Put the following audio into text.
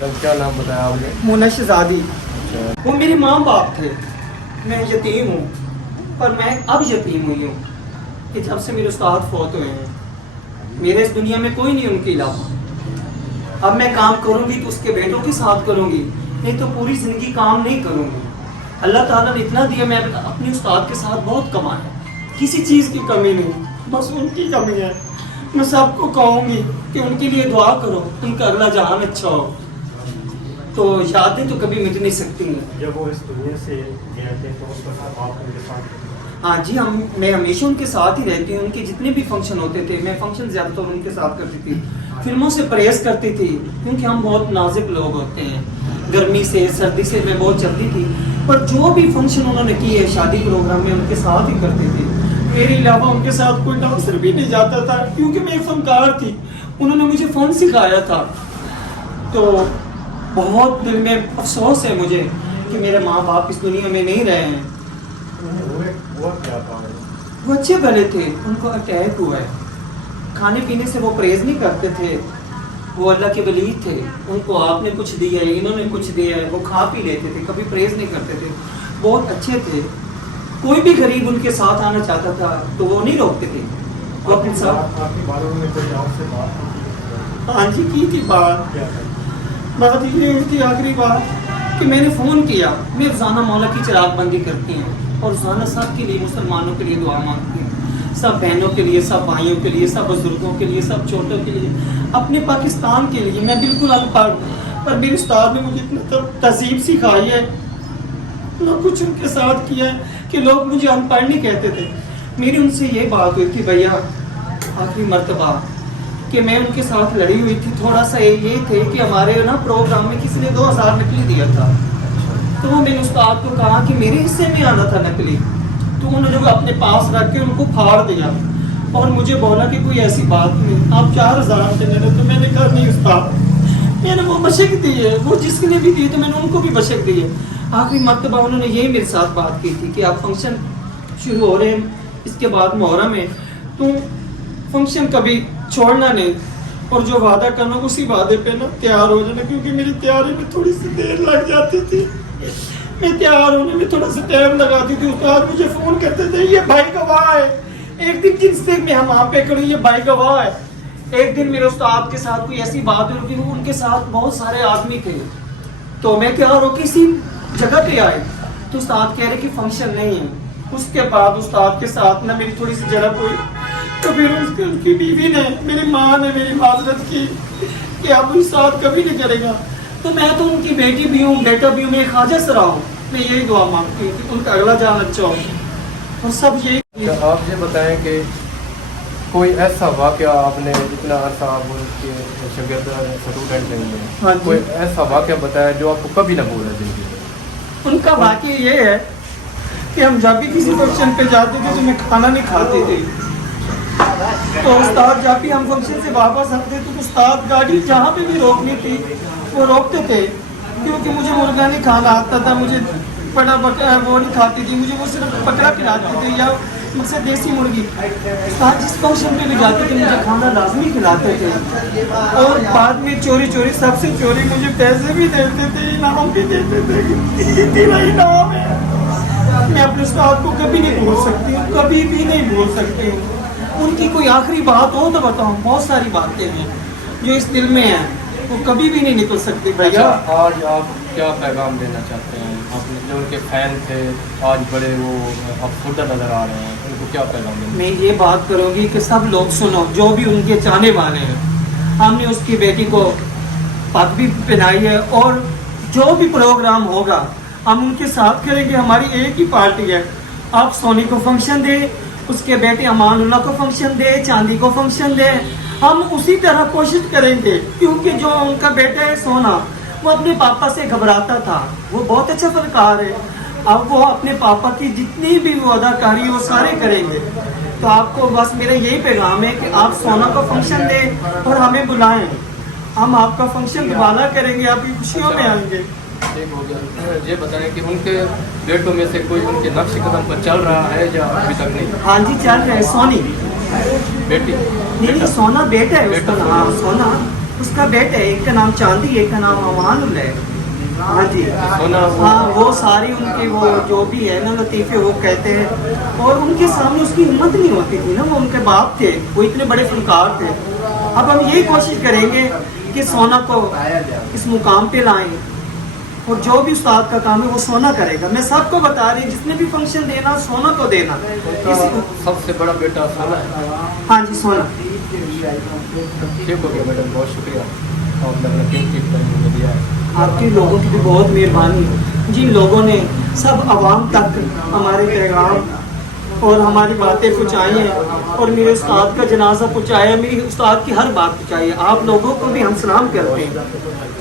کیا نام بتایا آپ نے؟ منش زادی. وہ میرے ماں باپ تھے. میں یتیم ہوں، پر میں اب یتیم ہوئی ہوں کہ جب سے میرے استاد فوت ہوئے ہیں. میرے اس دنیا میں کوئی نہیں ان کے علاوہ. اب میں کام کروں گی تو اس کے بیٹوں کے ساتھ کروں گی، نہیں تو پوری زندگی کام نہیں کروں گی. اللہ تعالیٰ نے اتنا دیا، میں اپنے استاد کے ساتھ بہت کمایا، کسی چیز کی کمی نہیں، بس ان کی کمی ہے. میں سب کو کہوں گی کہ ان کے لیے دعا کرو، ان کا اگلا جہان اچھا ہو. تو یادیں تو کبھی مٹ نہیں سکتی ہیں. جب وہ اس دنیا سے گئے تھے تو اس وقت آپ ان کے ساتھ؟ ہاں جی، میں ہمیشہ ان کے ساتھ ہی رہتی ہوں. ان کے جتنے بھی فنکشن ہوتے تھے میں فنکشن زیادہ تر ان کے ساتھ کرتی تھی. فلموں سے پرہیز کرتی تھی کیونکہ ہم بہت نازک لوگ ہوتے ہیں، گرمی سے سردی سے میں بہت چلتی تھی. پر جو بھی فنکشن انہوں نے کی ہے شادی پروگرام میں ان کے ساتھ ہی کرتے تھے. میرے علاوہ ان کے ساتھ کوئی ڈانسر بھی نہیں جاتا تھا کیونکہ میں فنکار تھی. انہوں نے مجھے فن سکھایا تھا. تو بہت دل میں افسوس ہے مجھے کہ میرے ماں باپ اس دنیا میں نہیں رہے ہیں. وہ اچھے بھلے تھے، ان کو اٹیک ہوا ہے. کھانے پینے سے وہ پرہیز نہیں کرتے تھے. وہ اللہ کے ولی تھے. ان کو آپ نے کچھ دیا ہے، انہوں نے کچھ دیا ہے، وہ کھا پی لیتے تھے، کبھی پرہیز نہیں کرتے تھے. بہت اچھے تھے. کوئی بھی غریب ان کے ساتھ آنا چاہتا تھا تو وہ نہیں روکتے تھے. وہ اپنے ساتھ. ہاں جی کی تھی بات یہ ہوئی تھی آخری بات کہ میں نے فون کیا. میں افسانہ مولا کی چراغ بندی کرتی ہوں اور افسانہ سب کے لیے، مسلمانوں کے لیے دعا مانگتی ہوں، سب بہنوں کے لیے، سب بھائیوں کے لیے، سب بزرگوں کے لیے، سب چھوٹوں کے لیے، اپنے پاکستان کے لیے. میں بالکل ان پڑھ، پر میرے استاد نے مجھے اتنا تہذیب سکھائی ہے، اتنا کچھ ان کے ساتھ کیا ہے کہ لوگ مجھے ان پڑھ نہیں کہتے تھے. میری ان سے یہ بات ہوئی تھی بھیا آخری مرتبہ کہ میں ان کے ساتھ لڑی ہوئی تھی. تھوڑا سا یہ تھے کہ ہمارے نا پروگرام میں کسی نے 2000 نکلی دیا تھا. تو وہ میں نے استاد کو کہا کہ میرے حصے میں آنا تھا نکلی. تو انہوں نے اپنے پاس رکھ کے ان کو پھاڑ دیا اور مجھے بولا کہ کوئی ایسی بات نہیں، آپ 4000 دینے رہے. تو میں نے کہا نہیں استاد، میں نے وہ بشک دی ہے، وہ جس نے بھی دی تو میں نے ان کو بھی بشک دی ہے. آخری مرتبہ انہوں نے یہی میرے ساتھ بات کی تھی کہ آپ فنکشن شروع ہو رہے ہیں اس کے بعد محرم ہے، تو فنکشن کبھی چھوڑنا نہیں اور جو وعدہ کرنا اسی وعدے پہ نا تیار ہو جانا. کیونکہ میری تیاری میں تھوڑی سی دیر لگ جاتی تھی، میں تیار ہونے میں تھوڑا سا ٹائم لگاتی تھی. استاد مجھے فون کرتے تھے یہ بھائی گواہ ہے. ایک دن جن سے میں وہاں پہ کروں یہ بھائی گواہ ہے. ایک دن میرے استاد کے ساتھ کوئی ایسی بات ہوئی کہ ان کے ساتھ بہت سارے آدمی تھے تو میں تیار ہو کسی جگہ پہ آئے تو استاد کہہ رہے کہ فنکشن نہیں ہے. اس کے بعد استاد کے ساتھ نا میری تھوڑی سی جھڑپ ہوئی تو پھر ان کی بیوی نے، میری ماں نے میری معذرت کی کہ اب استاد کبھی نہیں کرے گا. تو میں تو ان کی بیٹی بھی ہوں، بیٹا بھی ہوں، میں خواجہ سرا ہوں. میں یہی دعا مانگتی ہوں کہ ان کا اگلا جان اچھا ہو. اور سب یہی. آپ یہ بتائیں کہ کوئی ایسا واقعہ آپ نے اتنا عرصہ آپ ان کے شاگرد اسٹوڈنٹ نہیں ہیں، کوئی ایسا واقعہ بتایا جو آپ کو کبھی نہ بھولا زندگی میں؟ ان کا واقعہ یہ ہے کہ ہم جب بھی کسی فنکشن پہ جاتے تھے تو میں کھانا نہیں کھاتی تھی. تو استاد جب بھی ہم فنکشن سے واپس آتے تو استاد گاڑی جہاں پہ بھی روکنی تھی وہ روکتے تھے کیونکہ مجھے مرغا نہیں کھانا آتا تھا. مجھے بڑا وہ نہیں کھاتی تھی، مجھے وہ صرف بکرا کھلاتے تھے یا مجھ سے دیسی مرغی. استاد جس فنکشن پہ بھی جاتے تھے مجھے کھانا لازمی کھلاتے تھے اور بعد میں چوری چوری سب سے چوری مجھے پیسے بھی دیتے تھے، انعام بھی دیتے تھے. انعام ہے. میں اپنے استاد کو کبھی نہیں بھول سکتی ہوں، کبھی بھی نہیں بھول سکتی ہوں. ان کی کوئی آخری بات ہو تو بتاؤں، بہت ساری باتیں ہیں جو اس دل میں ہیں وہ کبھی بھی نہیں نکل سکتی. بھیا آج آپ کیا پیغام دینا چاہتے ہیں؟ آپ جو ان کے فین تھے آج بڑے وہ اب خود نظر آ رہے ہیں، ان کو کیا پیغام دینا؟ میں یہ بات کروں گی کہ سب لوگ سنو، جو بھی ان کے چاہنے والے ہیں. ہم نے اس کی بیٹی کو پگ بھی پہنائی ہے اور جو بھی پروگرام ہوگا ہم ان کے ساتھ کریں گے. ہماری ایک ہی پارٹی ہے. آپ سونی کو فنکشن دیں، اس کے بیٹے امان اللہ کو فنکشن دے، چاندی کو فنکشن دے. ہم اسی طرح کوشش کریں گے کیونکہ جو ان کا بیٹا ہے سونا وہ اپنے پاپا سے گھبراتا تھا. وہ بہت اچھا فنکار ہے. اب وہ اپنے پاپا کی جتنی بھی وہ اداکاری وہ سارے کریں گے. تو آپ کو بس میرا یہی پیغام ہے کہ آپ سونا کو فنکشن دیں اور ہمیں بلائیں. ہم آپ کا فنکشن دوبارہ کریں گے، آپ کی خوشیوں میں آئیں گے. ٹھیک ہو گیا. یہ بتائیں کہ ان کے بیٹوں میں سے کوئی ان کے نقش قدم پر چل رہا ہے یا ابھی تک نہیں؟ ہاں جی چل رہے. سونی بیٹی نہیں، سونا بیٹا ہے اس کا. ہاں سونا اس کا بیٹا ہے، ایک کا نام چاندی، ایک کا نام امان اللہ ہے. ہاں جی سونا ہاں، وہ ساری ان کے وہ جو بھی ہے نا لطیفے وہ کہتے ہیں، اور ان کے سامنے اس کی ہمت نہیں ہوتی تھی نا، وہ ان کے باپ تھے، وہ اتنے بڑے فنکار تھے. اب ہم یہی کوشش کریں گے کہ سونا کو اس مقام پہ لائیں، اور جو بھی استاد کا کام ہے وہ سونا کرے گا. میں سب کو بتا رہی ہوں جس نے بھی فنکشن دینا سونا کو دینا. سب سے بڑا بیٹا سونا ہے. ہاں جی سونا. ٹھیک ہو گیا میڈم، بہت شکریہ، آپ نے اپنا قیمتی ٹائم مجھے دیا ہے. آپ کے لوگوں کی بھی بہت مہربانی، جن لوگوں نے سب عوام تک ہمارے پیغام اور ہماری باتیں پہنچائی ہیں، اور میرے استاد کا جنازہ پہنچایا، میری استاد کی ہر بات پہنچائی ہے. آپ لوگوں کو بھی ہم سلام کرتے ہیں.